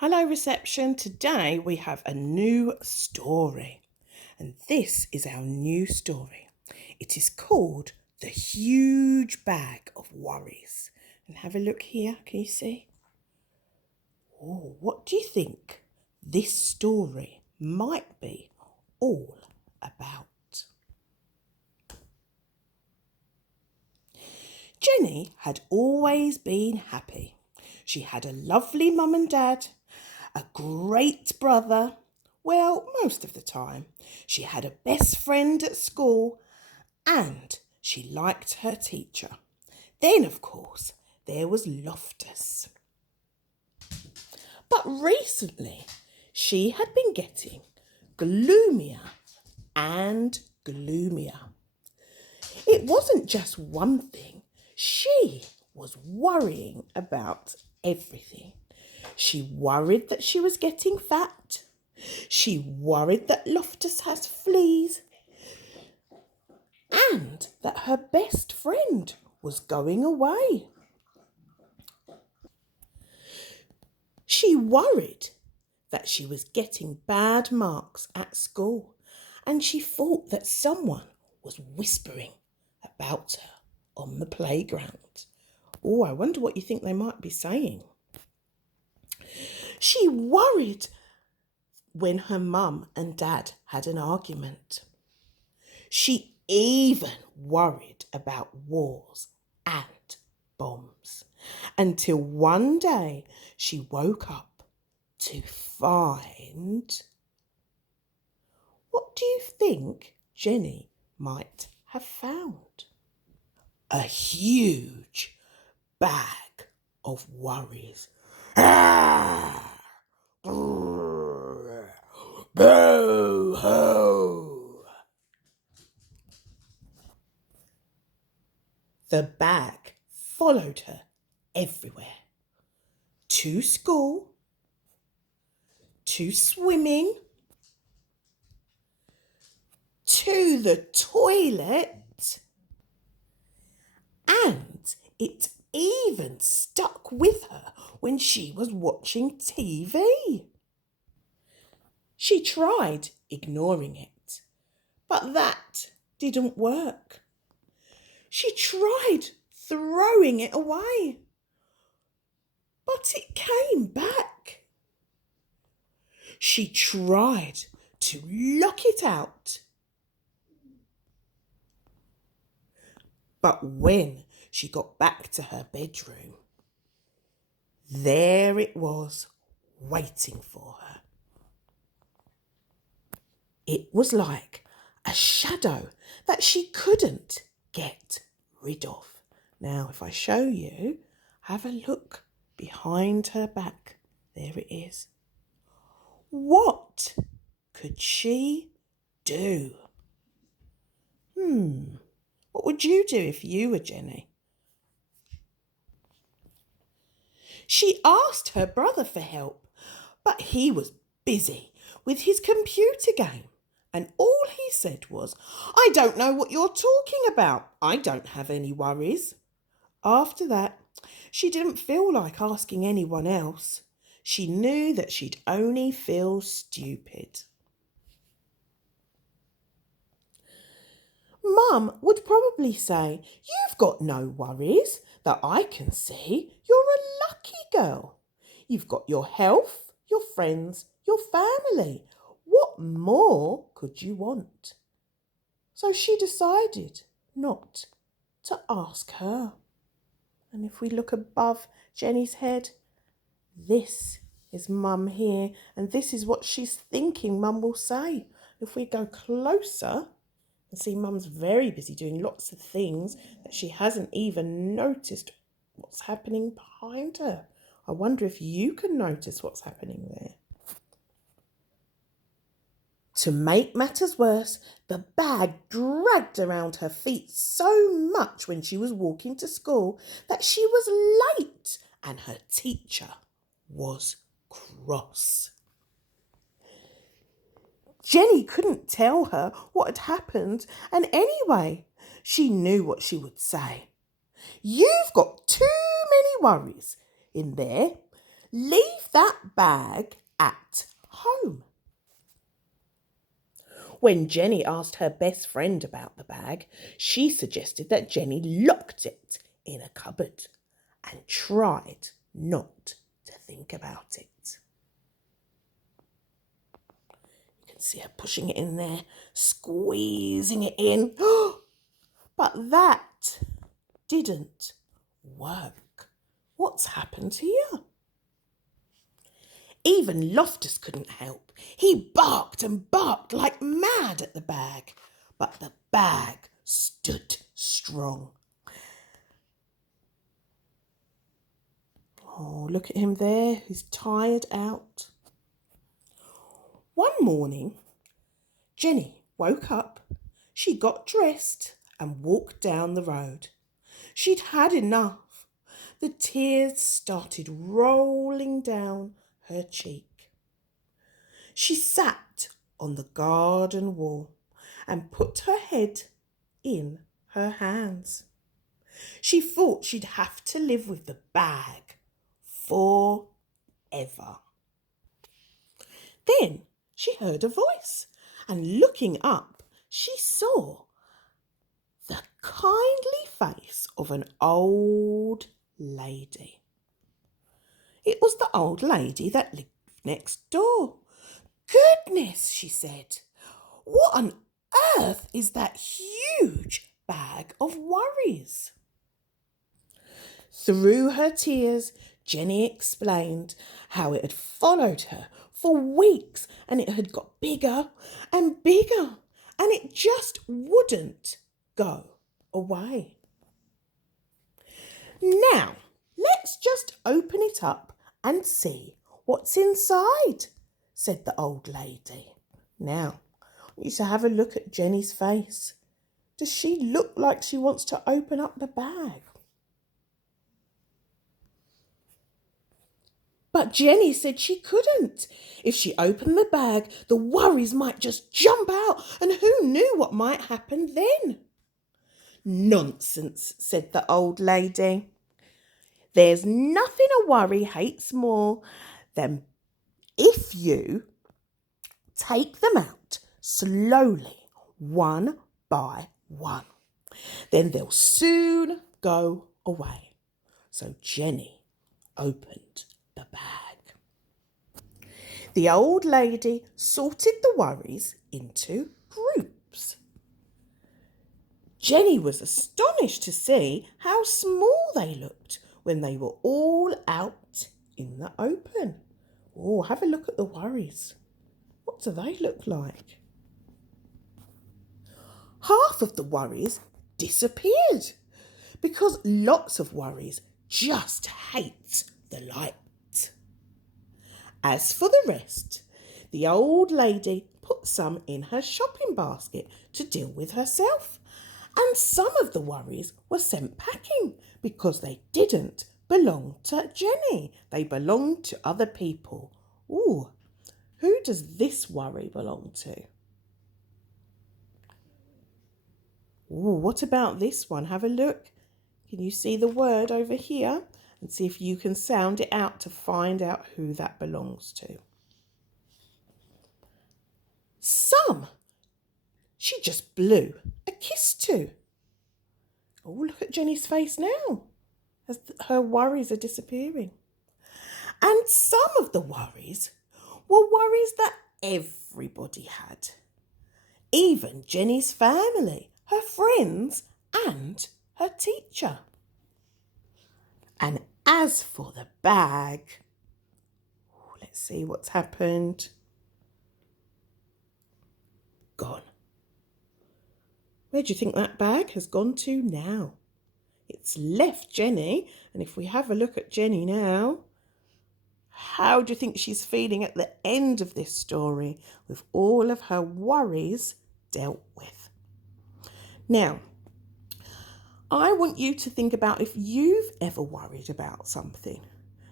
Hello, reception. Today we have a new story, and this is our new story. It is called The Huge Bag of Worries. And have a look here. Can you see? Oh, what do you think this story might be all about? Jenny had always been happy. She had a lovely mum and dad, a great brother. Well, most of the time. She had a best friend at school and she liked her teacher. Then, of course, there was Loftus. But recently, she had been getting gloomier and gloomier. It wasn't just one thing. She was worrying about everything. She worried that she was getting fat. She worried that Loftus has fleas. And that her best friend was going away. She worried that she was getting bad marks at school. And she thought that someone was whispering about her on the playground. Oh, I wonder what you think they might be saying. She worried when her mum and dad had an argument. She even worried about wars and bombs until one day she woke up to find... What do you think Jenny might have found? A huge bag of worries. Boo-hoo! The bag followed her everywhere. To school, to swimming, to the toilet, and it even stuck with her when she was watching TV. She tried ignoring it, but that didn't work. She tried throwing it away, but it came back. She tried to lock it out, but when she got back to her bedroom, there it was waiting for her. It was like a shadow that she couldn't get rid of. Now, if I show you, have a look behind her back. There it is. What could she do? What would you do if you were Jenny? She asked her brother for help, but he was busy with his computer game. And all he said was, "I don't know what you're talking about. I don't have any worries." After that, she didn't feel like asking anyone else. She knew that she'd only feel stupid. Mum would probably say, "You've got no worries that I can see. You're a lucky girl. You've got your health, your friends, your family. What more could you want?" So she decided not to ask her. And if we look above Jenny's head, this is Mum here, and this is what she's thinking Mum will say. If we go closer and see Mum's very busy doing lots of things that she hasn't even noticed what's happening behind her. I wonder if you can notice what's happening there. To make matters worse, the bag dragged around her feet so much when she was walking to school that she was late and her teacher was cross. Jenny couldn't tell her what had happened, and anyway, she knew what she would say. "You've got too many worries in there. Leave that bag at home. When Jenny asked her best friend about the bag, she suggested that Jenny locked it in a cupboard and tried not to think about it. You can see her pushing it in there, squeezing it in. But that didn't work. What's happened here? Even Loftus couldn't help. He barked and barked like mad at the bag, but the bag stood strong. Oh, look at him there. He's tired out. One morning, Jenny woke up. She got dressed and walked down the road. She'd had enough. The tears started rolling down her cheek. She sat on the garden wall and put her head in her hands. She thought she'd have to live with the bag forever. Then she heard a voice, and looking up, she saw the kindly face of an old lady. It was the old lady that lived next door. Goodness, she said, what on earth is that huge bag of worries? Through her tears, Jenny explained how it had followed her for weeks and it had got bigger and bigger and it just wouldn't go away. Now, let's just open it up and see what's inside, said the old lady. Now, I want you to have a look at Jenny's face. Does she look like she wants to open up the bag? But Jenny said she couldn't. If she opened the bag, the worries might just jump out, and who knew what might happen then? Nonsense, said the old lady. There's nothing a worry hates more than if you take them out slowly, one by one. Then they'll soon go away. So Jenny opened the bag. The old lady sorted the worries into groups. Jenny was astonished to see how small they looked when they were all out in the open. Oh, have a look at the worries. What do they look like? Half of the worries disappeared because lots of worries just hate the light. As for the rest, the old lady put some in her shopping basket to deal with herself, and some of the worries were sent packing because they didn't belong to Jenny. They belonged to other people. Ooh, who does this worry belong to? Ooh, what about this one? Have a look. Can you see the word over here? And see if you can sound it out to find out who that belongs to. Some she just blew a kiss to. Oh, look at Jenny's face now as her worries are disappearing. And some of the worries were worries that everybody had. Even Jenny's family, her friends and her teacher. And as for the bag, let's see what's happened. Gone. Where do you think that bag has gone to now? It's left Jenny, and if we have a look at Jenny now, how do you think she's feeling at the end of this story with all of her worries dealt with? Now, I want you to think about if you've ever worried about something.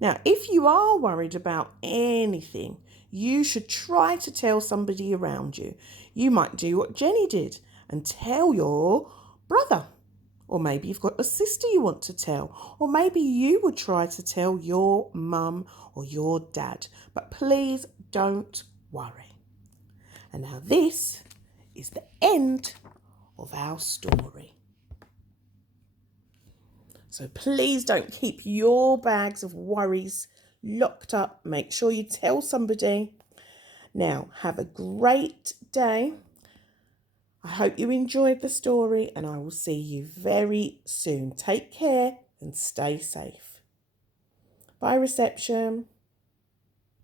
Now, if you are worried about anything, you should try to tell somebody around you. You might do what Jenny did and tell your brother Or maybe you've got a sister you want to tell. Or maybe you would try to tell your mum or your dad. But please don't worry. And now this is the end of our story. So please don't keep your bags of worries locked up. Make sure you tell somebody. Now, have a great day. I hope you enjoyed the story and I will see you very soon. Take care and stay safe. Bye, reception.